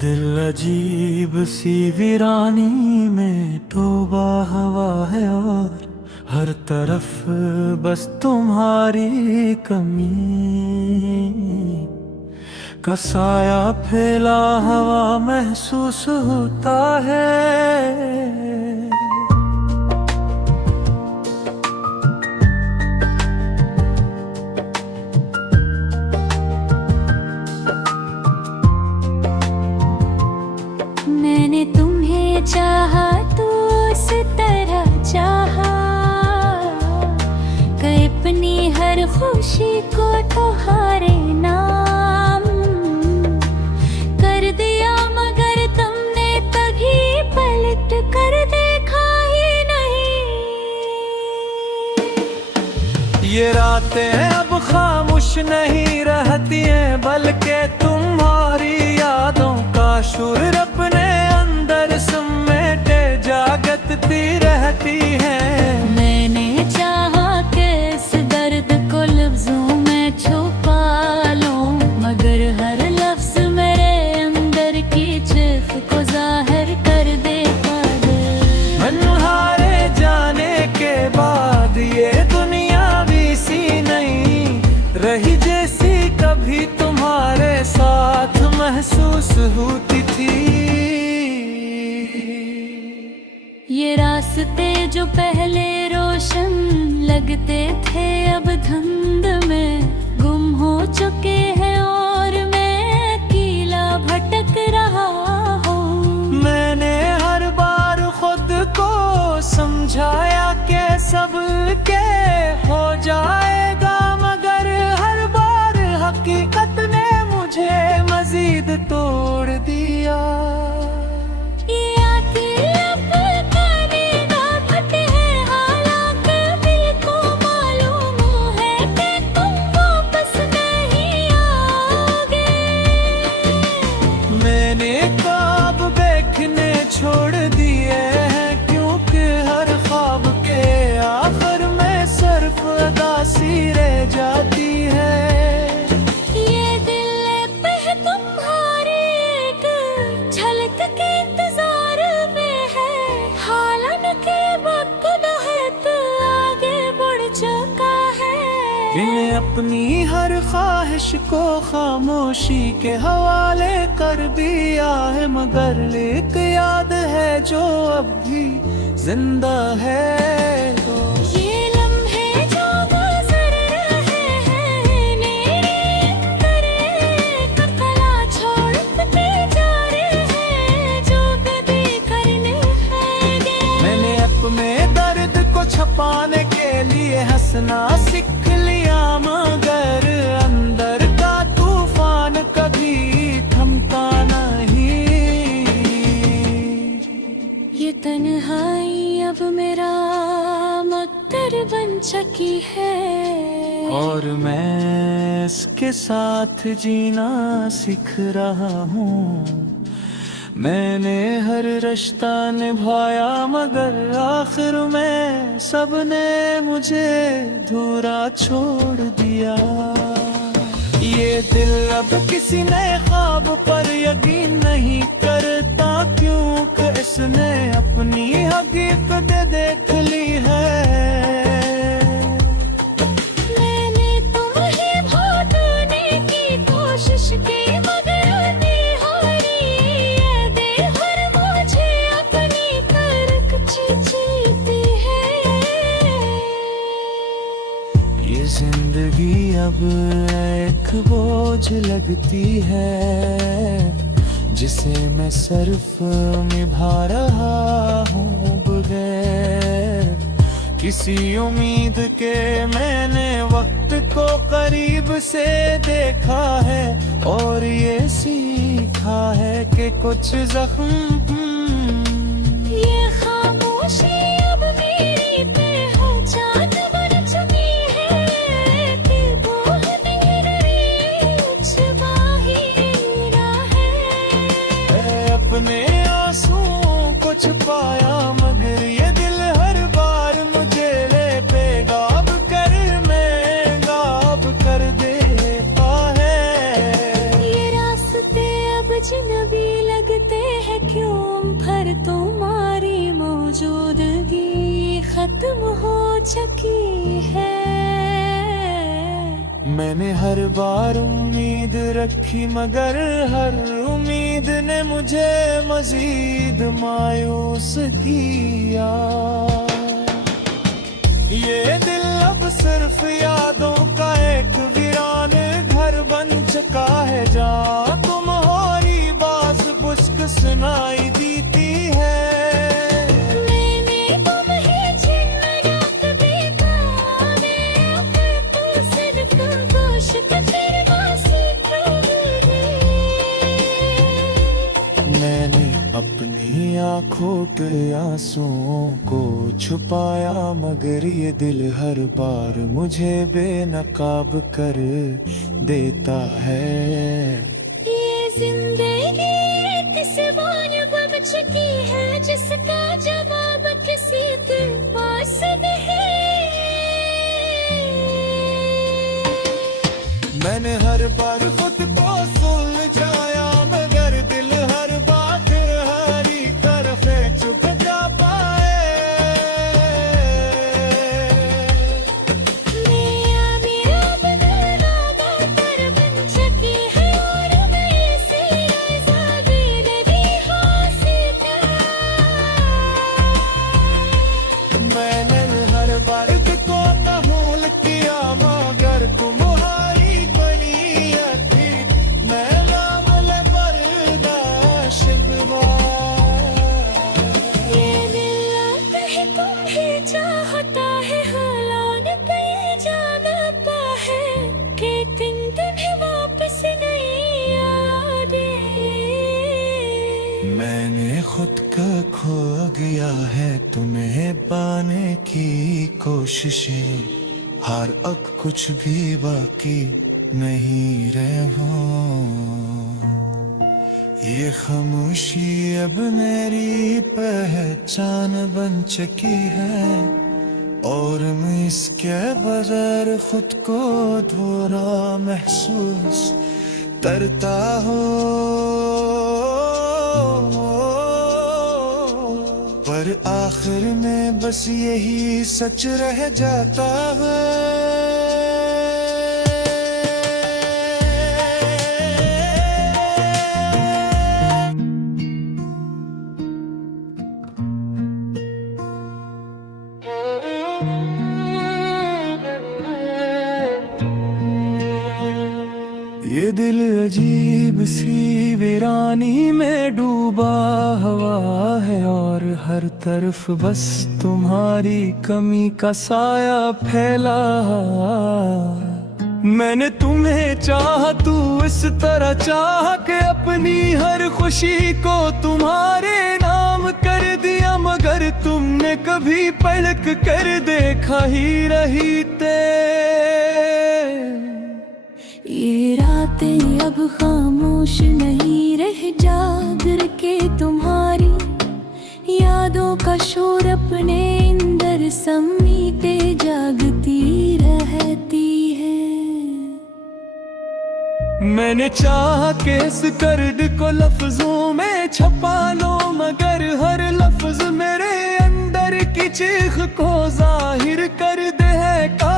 दिल अजीब सी वीरानी में डूबा हवा है और हर तरफ बस तुम्हारी कमी का साया फैला हवा महसूस होता है। मैंने तुम्हें चाहा तो उस तरह चाहा कि अपनी हर खुशी को तुम्हारे नाम कर दिया, मगर तुमने कभी पलट कर देखा ही नहीं। ये रातें अब खामोश नहीं रहती हैं, बल्कि तुम्हारी यादों का शोर अपने अंदर समेटे जागती रहती है। मैंने चाहा कि इस दर्द को लफ्जों में छुपा लूं, मगर हर लफ्ज मेरे अंदर की चीख को जाहिर कर देता है। मनहारे जाने के बाद ये दुनिया भी सी नहीं रही जैसी कभी तुम्हारे साथ महसूस होती थी। ये रास्ते जो पहले रोशन लगते थे अब धुंध में गुम हो चुके हैं और मैं अकेला भटक रहा हूँ। मैंने हर बार खुद को समझाया कि सब के हो जाएगा, मगर हर बार हकीकत ने मुझे मजीद तोड़ दिया। छोड़ दिए हैं क्योंकि हर ख्वाब के आखिर में सिर्फ अदासी रह जाती है। ये दिल पे तुम्हारी एक झलक के इंतजार में है, हालांकि वक्त बहुत आगे बढ़ चुका है। इन्हें अपनी हर ख्वाहिश को खामोशी के हवाले कर दिया है, मगर एक याद है जो अब भी जिंदा है। ये लम्हे जो गुजर रहे हैं मेरे अंदर कला छोड़ते जा रहे हैं, जो कभी करने हैंगे। मैंने अपने दर्द को छुपाने के लिए हंसना सीख लिया, मगर अंदर का तूफान कभी थमता नहीं। ये तन्हाई अब मेरा मुक्तर बन चुकी है और मैं इसके साथ जीना सीख रहा हूँ। मैंने हर रिश्ता निभाया, मगर आखिर में सबने मुझे अधूरा छोड़ दिया। ये दिल अब किसी नए ख्वाब पर यकीन नहीं करता, क्योंकि इसने अपनी हकीकत देख ली है। मैंने तुम्हें भूलने की कोशिश की, मगर निहारी ये देहर मुझे अपनी तरक जीती है। ये जिंदगी अब एक बोझ लगती है, जिसे मैं सिर्फ निभा रहा हूँ बगैर किसी उम्मीद के। मैंने वक्त को करीब से देखा है और ये सीखा है कि कुछ जख्म ये खामोशी अब मेरी पहचान बन चुकी है कि वो मेरी छुपा ही रहा है। अपने आंसुओं को छुपाया, मगर ये दिल हर बार मुझे ले बेगाब कर मैं गाब कर देता है। ये रास्ते अब जिन कभी लगते हैं क्यों, पर तुम्हारी मौजूदगी खत्म हो चुकी है। मैंने हर बार उम्मीद रखी मगर हर उम्मीद ने मुझे मजीद मायूस किया। ये दिल अब सिर्फ यादों का एक वीरान घर बन चुका है, जहाँ तुम्हारी बात बुझक सुनाई देती है। मैंने अपनी आँखों के आंसुओं को छुपाया मगर ये दिल हर बार मुझे बेनकाब कर देता है। ये जिंदगी एक ज़बान बन चुकी है जिसका जवाब किसी के पास नहीं। मैंने हर बार खुद को सुलझाया मगर दिल हर बात हरी तरफ चुप जा पाए। मैं अब लगातार बन चुकी है और मैं इसी आज़ादी नहीं हासिल कर। मैंने हर बार को कबूल किया मगर तुम्हारी बनी थी मैं लामल बर्दाश्त ये दिल आता है तुम्हें चाहता है, हालात पे जानता है कि दिन वापस नहीं आते। मैंने खुद का खो गया है तुम्हें पाने की कोशिशें, हर अब कुछ भी बाकी नहीं रहा। ये खामोशी अब मेरी पहचान बन चुकी है और मैं इसके बगैर खुद को अधूरा महसूस करता हूँ। पर आखिर में बस यही सच रह जाता है। ये दिल अजीब सी वीरानी में डूबा हुआ है और हर तरफ बस तुम्हारी कमी का साया फैला। मैंने तुम्हें चाहा, तू इस तरह चाह के अपनी हर खुशी को तुम्हारे नाम कर दिया मगर तुमने कभी पलक कर देखा ही रही थे। ये रातें अब खामोश नहीं रह जागर के तुम्हारी यादों का शोर अपने अंदर समीटे जागती रहती है। मैंने चाहा कि इस कर्द को लफ्जों में छपा लो मगर हर लफ्ज मेरे अंदर की चीख को जाहिर कर दे है का।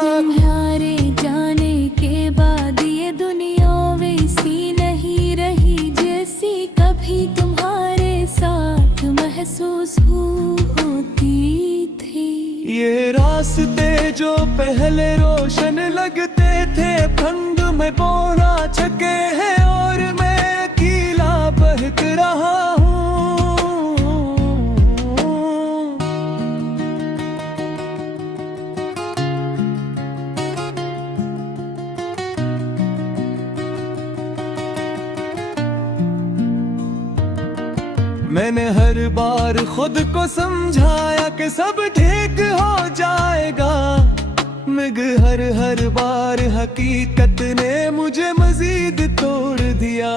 तुम्हारे जाने के बाद ये दुनिया वैसी नहीं रही जैसी कभी तुम्हारे साथ महसूस होती थी। ये रास्ते जो पहले रोशन लगते थे ठंड में बोरा चके हैं और मैं अकेला बहक रहा हूँ। मैंने हर बार खुद को समझाया कि सब ठीक हो जाएगा मगर हर बार हकीकत ने मुझे मजीद तोड़ दिया।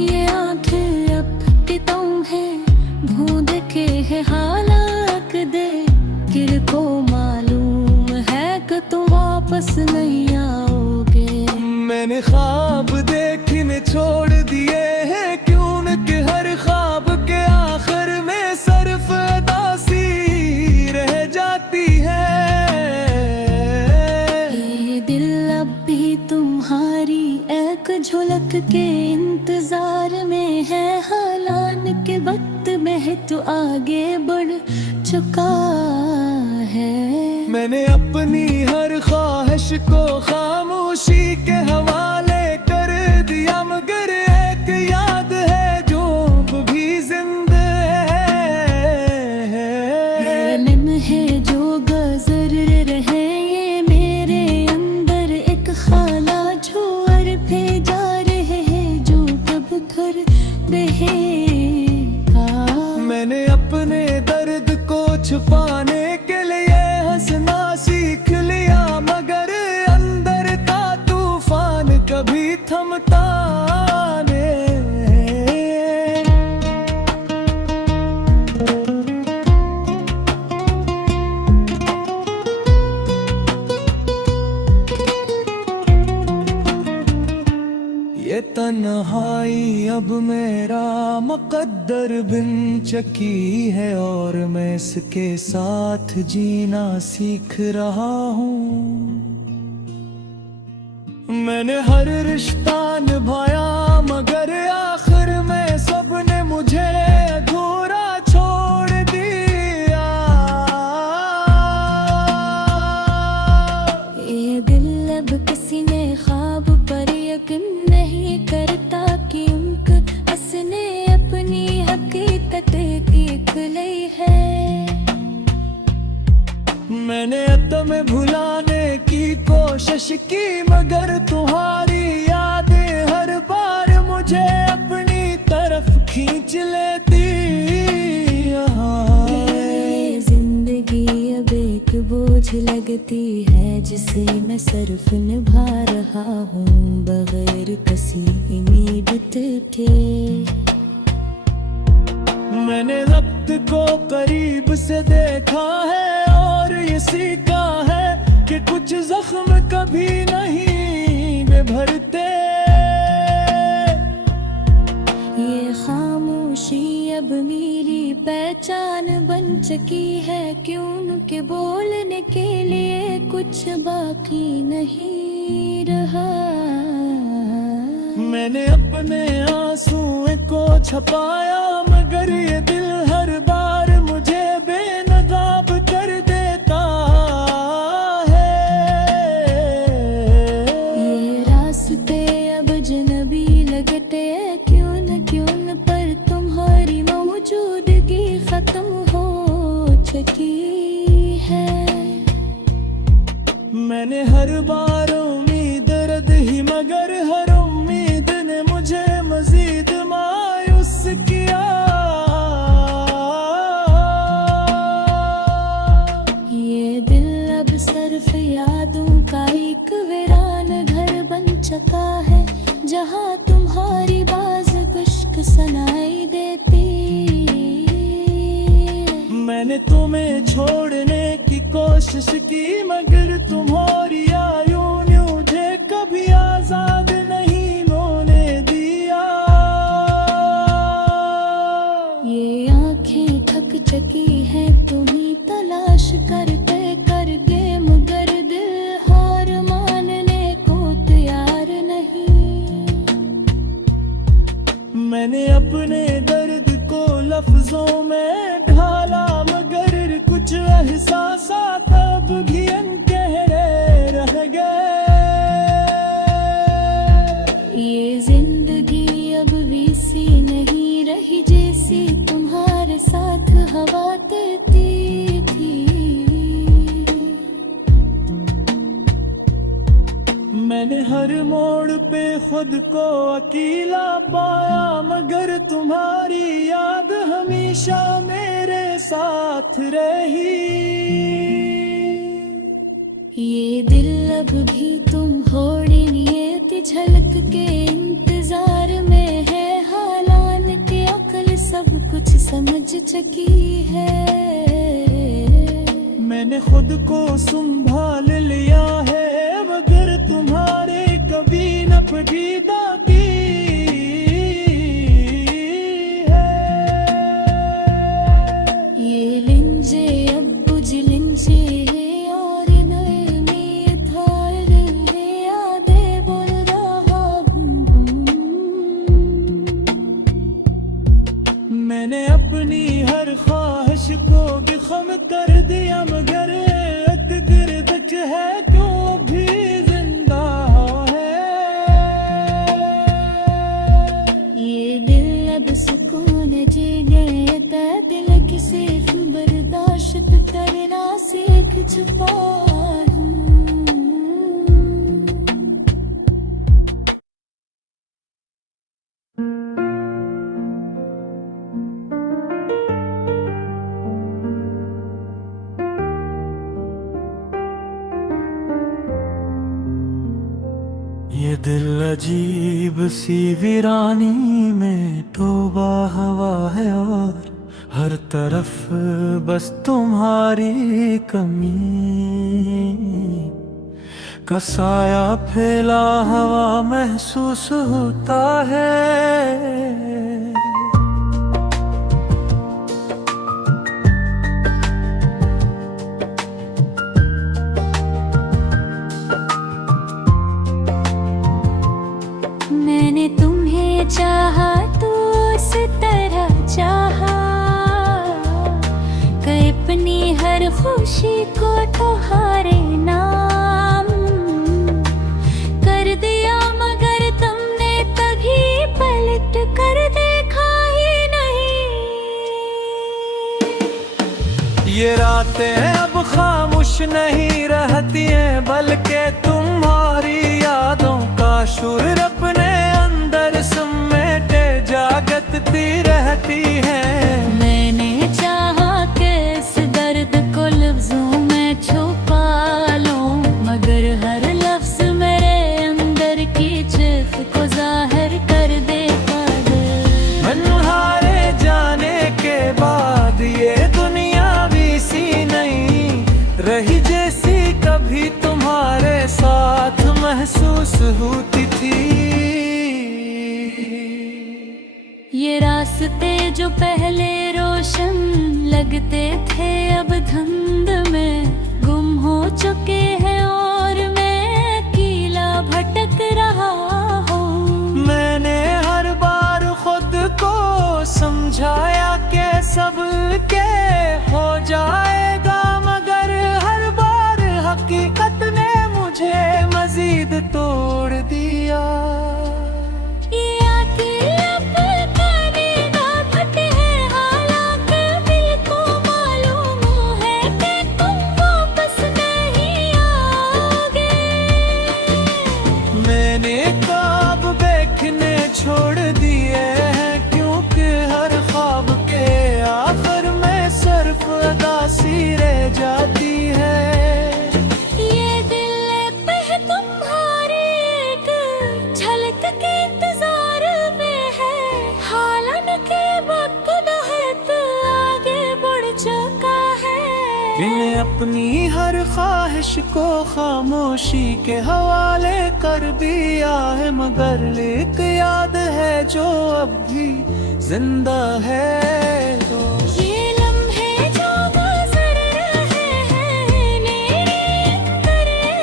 ये आंखें अब कि तुम है भूल के है हालात दे किल को मालूम है कि तुम वापस नहीं आओगे। मैंने ख्वाब छोड़ दिए हैं क्यों न कि हर ख्वाब के आखिर में सिर्फ अदासी रह जाती है। ये दिल अब भी तुम्हारी एक झलक के इंतजार में है, हालान के वक्त में तो आगे बढ़ चुका है। मैंने अपनी हर ख्वाहिश को खामोशी के हवाले कर दिया, मगर एक याद है जो अब भी जिंदा है। ये लम्हे जो गुजर रहे ये मेरे अंदर एक ख्याला जो पे जा रहे हैं जो कब कर रहेगा। मैंने अपने दर्द को छुपाने के लिए हंसना सीख लिया, मगर अंदर का तूफान कभी थमता नहीं। ये तन्हाई अब मेरा मुकद्दर बिन चकी है और मैं इसके साथ जीना सीख रहा हूँ। मैंने हर रिश्ता निभाया मगर आखिर में सबने मुझे अधूरा छोड़ दिया। ये दिल अब किसी ने ख्वाब पर यकीन नहीं करता कि उनका असने अपनी हकीकत देख ली है। मैंने तुम्हें भुलाने की कोशिश की मगर तुम्हारी यादें हर बार मुझे अपनी तरफ खींच लेती। ये जिंदगी अब एक बोझ लगती है जिसे मैं सिर्फ निभा रहा हूँ बगैर किसी उम्मीद के। मैंने वक्त को करीब से देखा है और ये सीखा है कि कुछ जख्म कभी नहीं भरते। ये खामोशी अब मेरी पहचान बन चुकी है, क्यों के बोलने के लिए कुछ बाकी नहीं रहा। मैंने अपने आंसू को छपाया मगर ये दिल हर बार मुझे बेनकाब कर देता है। ये रास्ते अब अजनबी लगते क्यों न पर तुम्हारी मौजूदगी खत्म हो चुकी है। मैंने हर बार उम्मीद रद्द ही मगर हर उम्मीद ने मुझे मजीद मायूस किया। ये दिल अब सिर्फ यादों का एक वीरान घर बन चुका है, जहाँ तुम्हारी बाज खुश्क सुनाई देती। मैंने तुम्हें छोड़ने की कोशिश की मगर तुम्हारी आयु ने मुझे कभी आजाद नहीं होने दिया। ये आंखें थक चुकी है तुम्हें तलाश करते करके मगर दिल हार मानने को तैयार नहीं। मैंने अपने दर्द को लफ्जों में ढाला मगर कुछ एहसास तब भी अनकहरे रह गए। ये जिंदगी अब वैसी नहीं रही जैसी तुम्हारे साथ हवा देती थी। मैंने हर मोड़ पे खुद को अकेला पाया मगर तुम्हारी याद हमेशा मेरे साथ रही। ये दिल अब भी तुम होड़ी नियत झलक के इंतजार में है, हालान के अकल सब कुछ समझ चुकी है। मैंने खुद को संभाल लिया है मगर तुम्हारे कभी न पजीदा की कर दिया मगर एक गिरदक है क्यों भी जिंदा है। ये दिल अब सुकून जी गए ता दिल की सिर्फ बर्दाश्त करना सीख चुका हूँ। ये दिल अजीब सी वीरानी में डूबा हवा है और हर तरफ बस तुम्हारी कमी का साया फैला हवा महसूस होता है। मैंने तुम्हें चाहा तो उस तरह चाहा कि अपनी हर खुशी को तुम्हारे नाम कर दिया, मगर तुमने कभी पलट कर देखा ही नहीं। ये रातें अब खामोश नहीं रहती हैं बल्कि तुम्हारी यादों का शोर अपने अंदर समेटे जागती रहती है। मैंने चाहा कि इस दर्द को लफ्जों में छुपा लूं, मगर हर लफ्ज मेरे अंदर की चित को जाहिर कर देता है। मनहारे जाने के बाद ये दुनिया भी सी नहीं रही जैसी कभी तुम्हारे साथ महसूस होती थी। ये रास्ते जो पहले रोशन लगते थे अब धुंध में गुम हो चुके हैं और मैं अकेला भटक रहा हूँ। मैंने हर बार खुद को समझाया कि सब के हो जाएगा, मगर हर बार हकीकत ने मुझे मजीद तोड़ दिया। मैंने ख्वाब देखने छोड़ दिए हैं क्योंकि हर ख्वाब के आखिर में सिर्फ अदासी रह जाती है। ये दिल पे तुम्हारी एक झलक के इंतजार में है, हालांकि वक्त बहुत आगे बढ़ चुका है। इन्हें अपनी हर ख्वाहिश को खामोशी के हवाले कर दिया है, मगर एक याद है जो अब भी जिंदा है। तो ये लम्हे जो गुजर रहे हैं नींद करे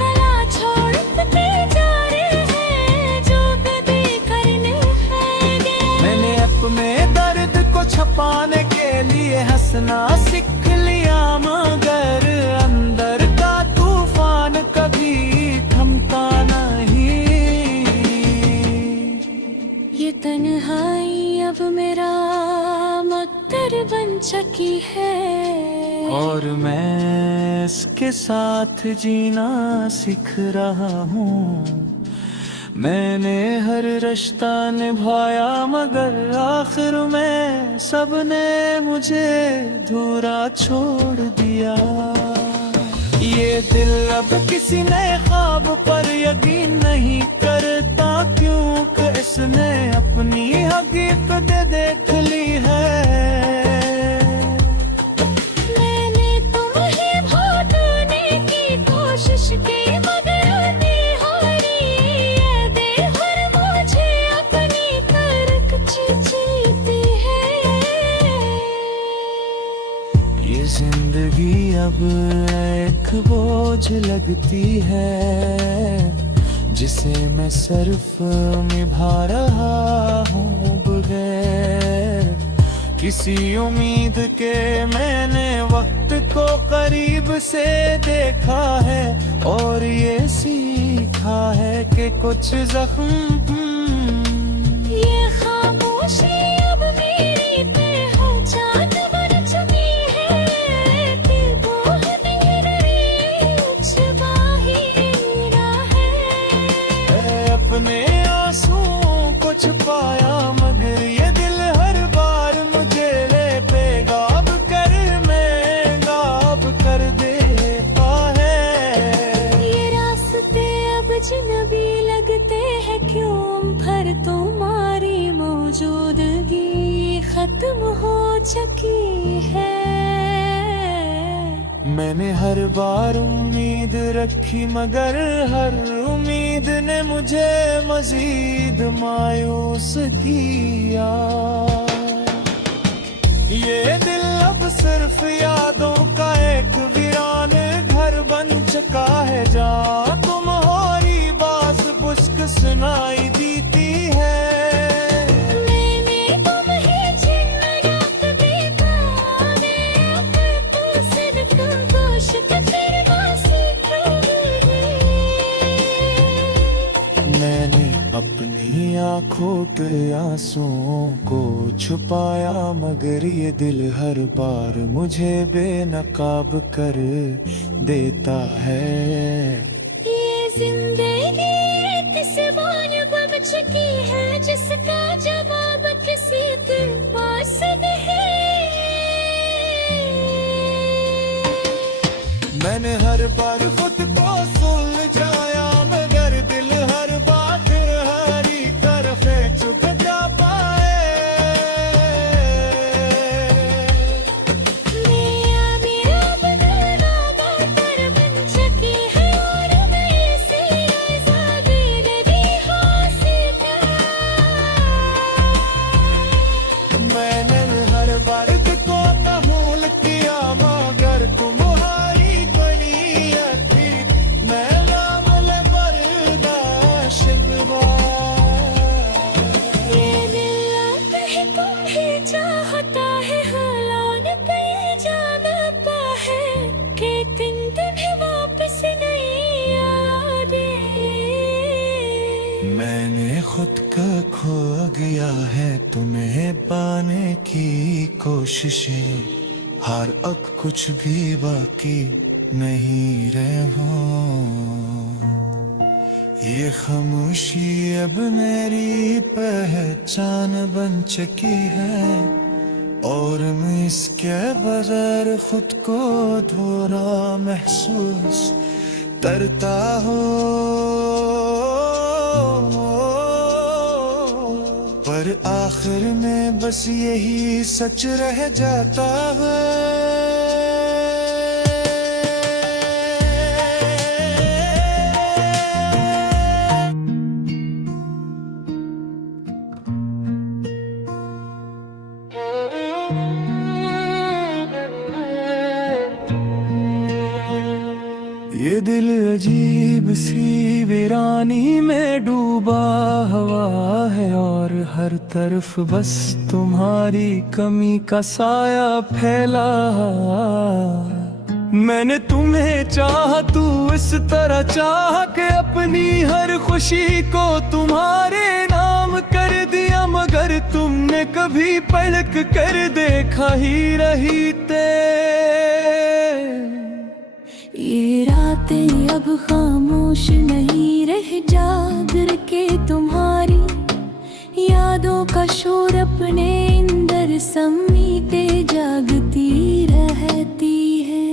कला छोड़ के जा रहे हैं जो कभी करने हैंगे। मैंने अपने दर्द को छुपाने के लिए हंसना सीख लिया, मगर अंदर का तूफान कभी थमता नहीं। ये तन्हाई अब मेरा मकदर बन चुकी है और मैं इसके साथ जीना सीख रहा हूँ। मैंने हर रिश्ता निभाया मगर आखिर में सबने मुझे अधूरा छोड़ दिया। ये दिल अब किसी नए ख्वाब पर यकीन नहीं करता क्योंकि इसने अपनी हकीकत देख ली है। मैंने तुम्हें भूलने की कोशिश की मगर निहारी ये देहर मुझे अपनी तरक जीती है। ये जिंदगी अब एक बोझ लगती है जिसे मैं सिर्फ निभा रहा हूँ बगैर इसी उम्मीद के मैंने वक्त को करीब से देखा है और ये सीखा है कि कुछ जख्म ये खामोशी अब मेरी पहचान बन चुकी है कि बोल नहीं रही छुपा ही रहा है। अपने आंसुओं को छुपाया मगर ये दिल हर बार मुझे ले बेगाब कर मैं गाब कर देता है। ये रास्ते अब अजनबी लगते हैं क्यों, पर तुम्हारी मौजूदगी खत्म हो चुकी है। मैंने हर बार उम्मीद रखी मगर हर उम्मीद ने मुझे मजीद मायूस किया। ये दिल अब सिर्फ यादों का एक वीरान घर बन चुका है जहाँ तुम्हारी बात बुस्क सुनाई देती है। मैंने अपनी आंखों पे आंसुओं को छुपाया मगर ये दिल हर बार मुझे बेनकाब कर देता है। ये जिंदगी एक सवाल बन चुकी है जिसका जवाब किसी के पास नहीं। मैंने हर बार खुद को सुलझाया मगर दिल हर बात हरी तरफ चुप जा पाए। मेरा बदलना बातर बन चुकी है और मैं इसी आज़ादी नहीं हासिल कर। मैंने हर बार को कबूल किया मगर तुम्हारी बड़ी थी मैं नाम बर्दाश्त ये दिल कहीं तुम्हें चाहता है हालात पे जानता है कि दिन वापस नहीं आते। मैंने खुद का खो गया है तुम्हें पाने की कोशिशें हर अब कुछ भी बाकी नहीं रहा। ये खामोशी अब मेरी पहचान बन चुकी है और मैं इसके बगैर खुद को अधूरा महसूस करता हूँ। पर आखिर में बस यही सच रह जाता है। ये दिल अजीब सी वीरानी में डूबा हुआ है और हर तरफ बस तुम्हारी कमी का साया फैला। मैंने तुम्हें चाहा तू इस तरह चाह के अपनी हर खुशी को तुम्हारे नाम कर दिया मगर तुमने कभी पलक कर देखा ही रही थे। ये रातें अब खामोश नहीं रह जागर के तुम्हारी यादों का शोर अपने अंदर समीटे जागती रहती है।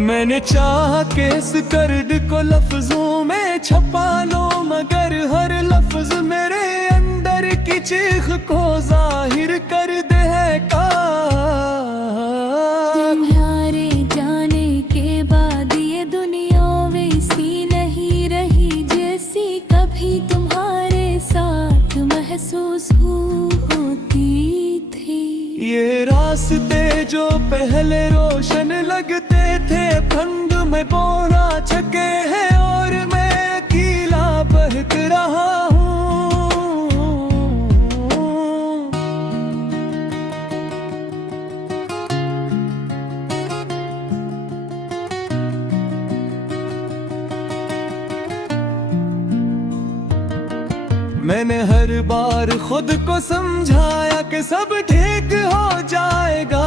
मैंने चाहा कि इस कर्द को लफ्जों में छपा लो मगर हर लफ्ज मेरे अंदर की चीख को जाहिर कर दे है का। तुम्हारे जाने के बाद ये दुनिया वैसी नहीं रही जैसी कभी तुम्हारे साथ महसूस होती थी। ये रास्ते जो पहले रोशन लगते थे फंद में बोरा चके हैं और मैं अकेला बहक रहा हूँ। मैंने हर बार खुद को समझाया कि सब ठीक हो जाएगा,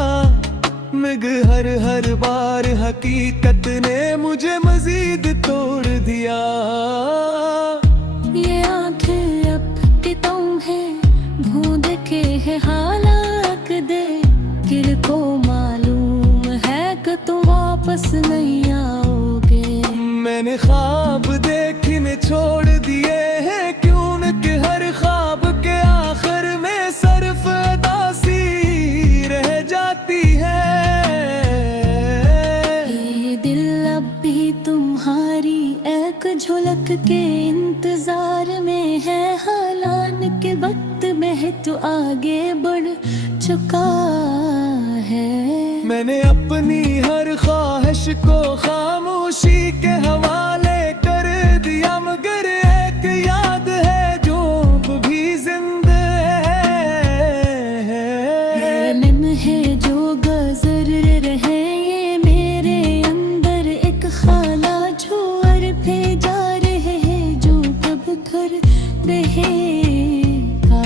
मगर हर बार हकीकत ने मुझे मजीद तोड़ दिया। ये आंखें अब की तुम है, भूंद के है हालात दे, दिल को मालूम है कि तुम वापस नहीं आओगे। मैंने ख्वाब देखने छोड़ दिए हैं, क्यों न कि हर ख्वाब के आखिर में सिर्फ अदासी रह जाती है। ये दिल अब भी तुम्हारी एक झलक के इंतजार में है, हालान के वक्त में तो आगे बढ़ चुका है। मैंने अपनी हर ख्वाहिश को खामोशी के हवाले कर दिया, मगर एक याद है जो भी जिंदा है। लम्हे जो गुजर रहे ये मेरे अंदर, एक ख्याला जो अर पे जा रहे हैं, जो कब कर रहेगा।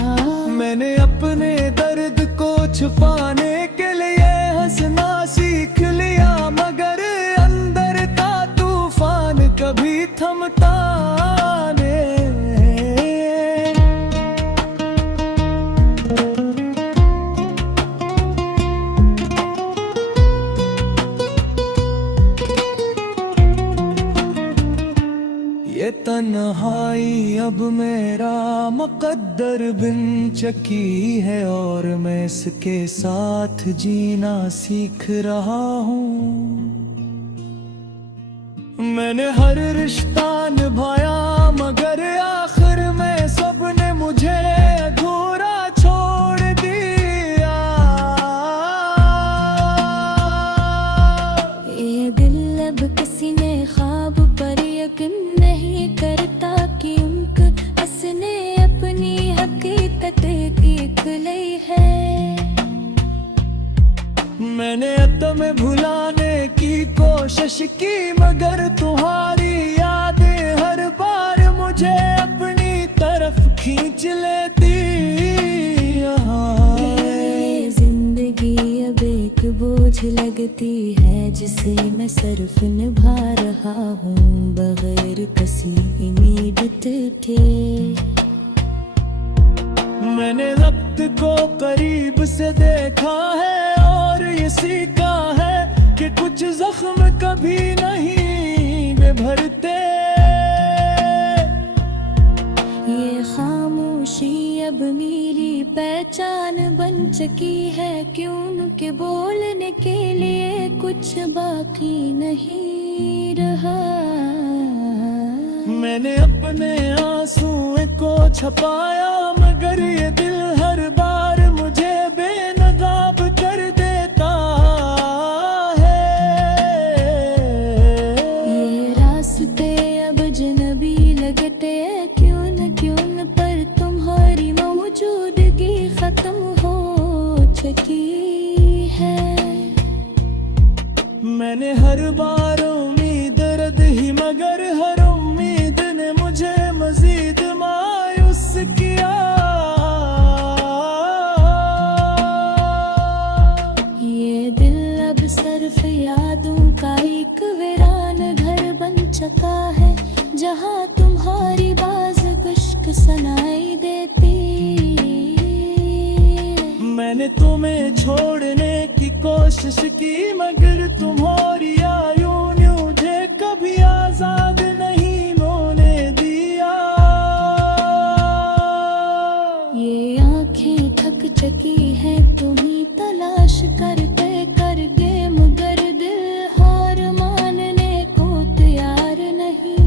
मैंने अपने दर्द को छुपाने के लिए हंसना सीख लिया, मगर अंदर का तूफान कभी थमता नहीं। ये तन्हाई अब मेरा मुकद्दर बिन चकी है, और मैं इसके साथ जीना सीख रहा हूँ। मैंने हर रिश्ता निभाया, मगर आखिर में सबने मुझे अधूरा छोड़ दिया। ये दिल अब किसी ने ख्वाब पर यकीन नहीं करता कि उनके असने अपनी हकीकत देख ली है। मैंने तुम्हें भुलाने की कोशिश की, मगर तुम्हारी यादें हर बार मुझे अपनी तरफ खींच लेती। जिंदगी अब एक बोझ लगती है, जिसे मैं सिर्फ निभा रहा हूँ बगैर किसी उम्मीद के। मैंने वक्त को करीब से देखा है, और ये सीखा है कि कुछ जख्म कभी नहीं भरते। ये खामोशी अब मेरी पहचान बन चुकी है, क्यों के बोलने के लिए कुछ बाकी नहीं रहा। मैंने अपने आंसुओं को छपाया, मगर ये दिल हर बार मुझे बेनकाब कर देता है। ये रास्ते अब अजनबी लगते हैं, क्यों न पर तुम्हारी मौजूदगी खत्म हो चुकी है। मैंने हर बार उम्मीद रद्द ही, मगर हर उम्मीद ने मुझे मजीद मायूस किया। ये दिल अब सिर्फ यादों का एक वीरान घर बन चुका है, जहाँ तुम्हारी बाज गुश्क सुनाई देती। मैंने तुम्हें छोड़ने की कोशिश की, मगर तुम्हारी आयु ने मुझे कभी आजाद नहीं होने दिया। ये आंखें थक चुकी हैं तुम्हें तलाश करते करके, मगर दिल हार मानने को तैयार नहीं।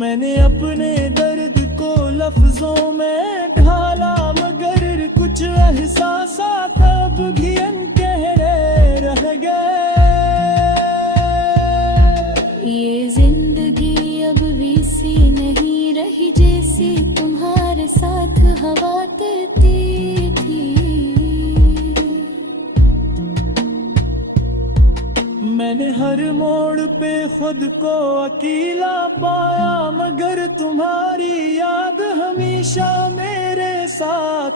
मैंने अपने दर्द को लफ्जों में ढाला, मगर कुछ एहसास तब भी अनकहरे रह गए। ये जिंदगी अब वैसी नहीं रही जैसी तुम्हारे साथ हवा करती थी। मैंने हर मोड़ पे खुद को अकेला पाया, मगर तुम्हारा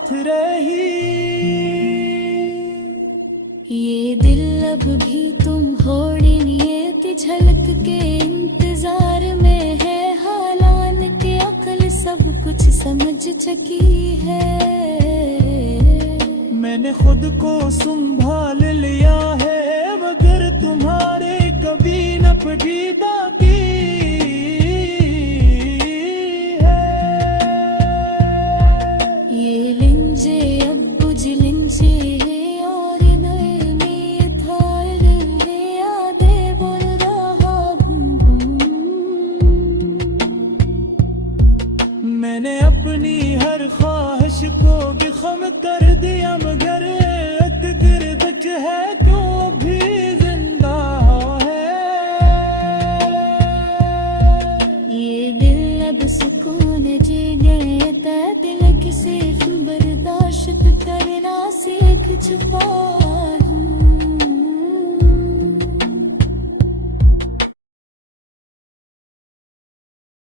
साथ रही। ये दिल अब भी तुम होड़ी नियत झलक के इंतजार में है, हालान के अकल सब कुछ समझ चुकी है। मैंने खुद को संभाल लिया है, मगर तुम्हारे कभी न पजीदा की है। ये लिंजे अब बुझ लिंजे है और नए में थार है, यादें बोल रहा हूँ। मैंने अपनी हर ख्वाहिश को भी खम कर दिया, मगर एक गिरदक है तो भी जिंदा है। ये दिल अब सुकून जी गए, दिल की सिर्फ बर्दाश्त करना सीख चुका।